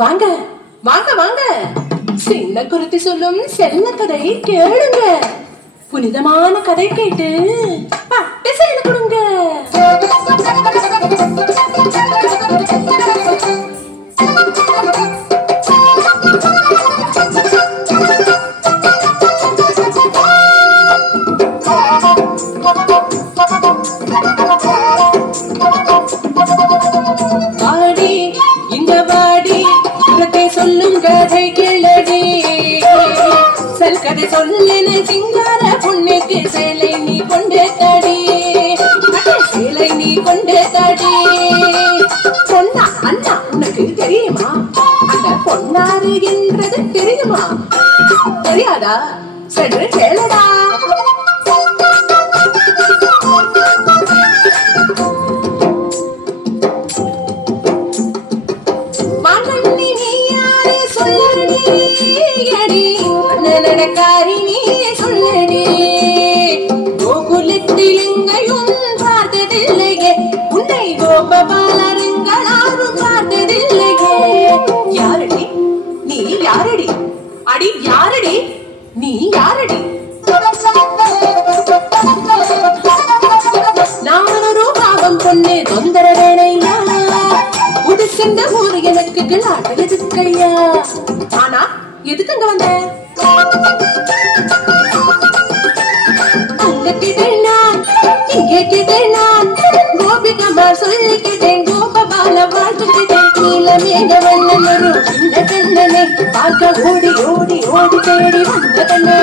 வாங்க வாங்க வாங்க, சின்ன குருத்தி சொல்லும் செல்ல கதை கேளுங்க. புனிதமான கதை கேட்டு பட்டு செய்து கொடுங்க. வாடி இந்த வாடி கதை சொல்லும் கதை கேளடி. செல் கதை சொல்லுன சிங்கார பொண்ணுக்கு சேலை நீ கொண்டு தடி, சேலை நீ கொண்டு தடி. பொண்ணா அண்ணா உனக்கு தெரியுமா? அந்த பொன்னாரு என்றது தெரியுமா? தெரியாதா? சென்று கேளடா. நடக்காரி நீ சொல்லடி, கோகுலத்தில் எங்கையும் பார்த்ததில்லையே, உன்னை கோபபாலருங்களாரும் பார்த்ததில்லையே. யாரடி நீ? யாரடி? அடி யாரடி நீ? யாரடி? நானொரு பாவம் பொண்ணு தொந்தரவேனையா, உடு சிந்த ஊர் எனக்கு கிளாட்ட எதுக்கையா? ஆனா எதுக்கு அங்க வந்த? அங்க கிட்டேன் நான், இங்கே கிட்டேன் நான், கோபிகமா சொல்லிக்கிட்டேன், கோபபால வாழ்த்துக்கிட்டேன். நீலமேக வண்ணனொரு சின்ன கண்ணனை பார்க்க ஓடி ஓடி ஓடி தேடி வந்த கண்ணா,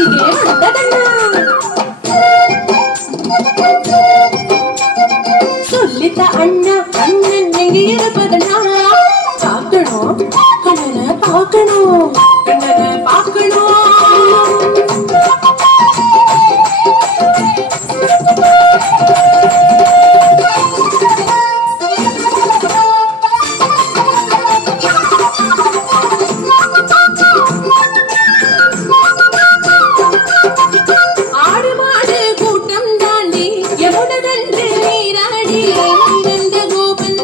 இங்கே வந்த கண்ணா. சொல்லித்த அண்ணா அண்ணன் எங்கே இருப்பதனா? பார்க்கணும் கண்ணனை பார்க்கணும், கண்ணனை பார்க்கணும். ஆடு மாடு கூட்டம் தாண்டி எமுடதன்று நீராடி நந்த கோபன்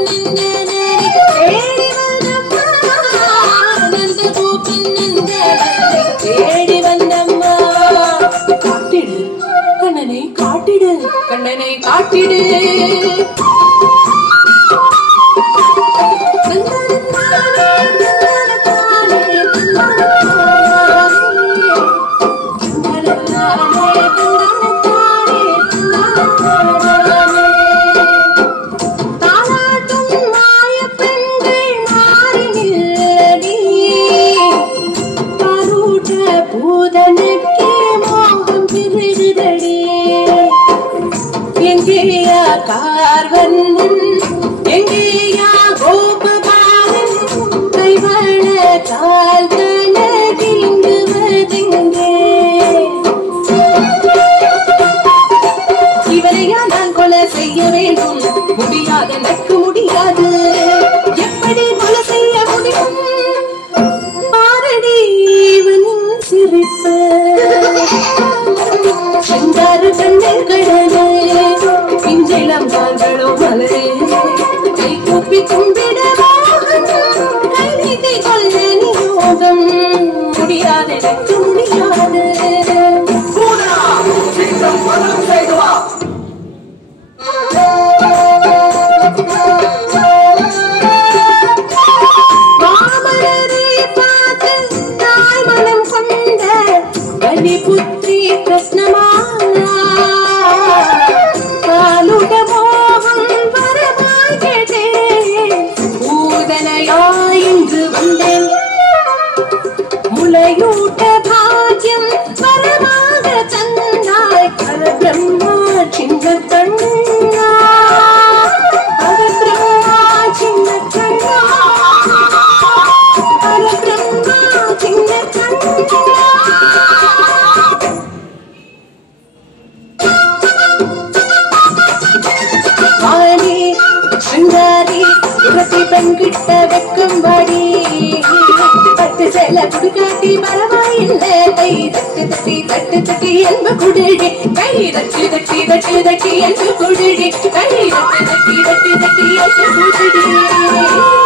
நந்த கோபன் தேடி வந்தம்மா. காட்டிடு கண்ணனை காட்டிடு, கண்ணனை காட்டிடு. எங்கேயா கார்வண்ணன், எங்கேயா கோபபாலன், கைவள கால் கணக்கிங்குவதெங்கே? இவரையா நான் கொலை செய்ய வேண்டும்? முடியாத நட்பு முடியாது, எப்படி கொலை செய்ய முடியும்? பாரடி இவனின் சிரிப்பு, செங்காறு கண்ணன் கடலே, பிஞ்சைலம் கால்களோ மலரே, கை கூப்பி கும்பிடவா, கை நீட்டி கொள்ள நியோகம், முடியாது எனக்கு முடியாது. மாமலரை பார்த்து தாய் மனம் கொண்ட கலிபுத்திரி கிருஷ்ணமாலா, காலுட மோகம் வரமாய் கேட்டேன், பூதனையாய் இன்று வந்தேன், முளையூட்ட பாக்கியம் வரமாக தந்தாய், பரபிரம்மா சின்ன கண்ணா, பரபிரம்மா சின்ன கண்ணா, பரபிரம்மா சின்ன கண்ணா. வாடி சிங்காரி இரத்தி பெண்கிட்ட வெக்கம் வாடி, பட்டு சேல குடுக்காட்டி பரவாயில்லை, கை தட்டு தட்டி தட்டு தட்டி என்பு குடிடி, கை தட்டி தட்டி தட்டி தட்டி என்பு குடிடி, கை தட்டு தட்டி தட்டி தட்டி என்பு குடிடி.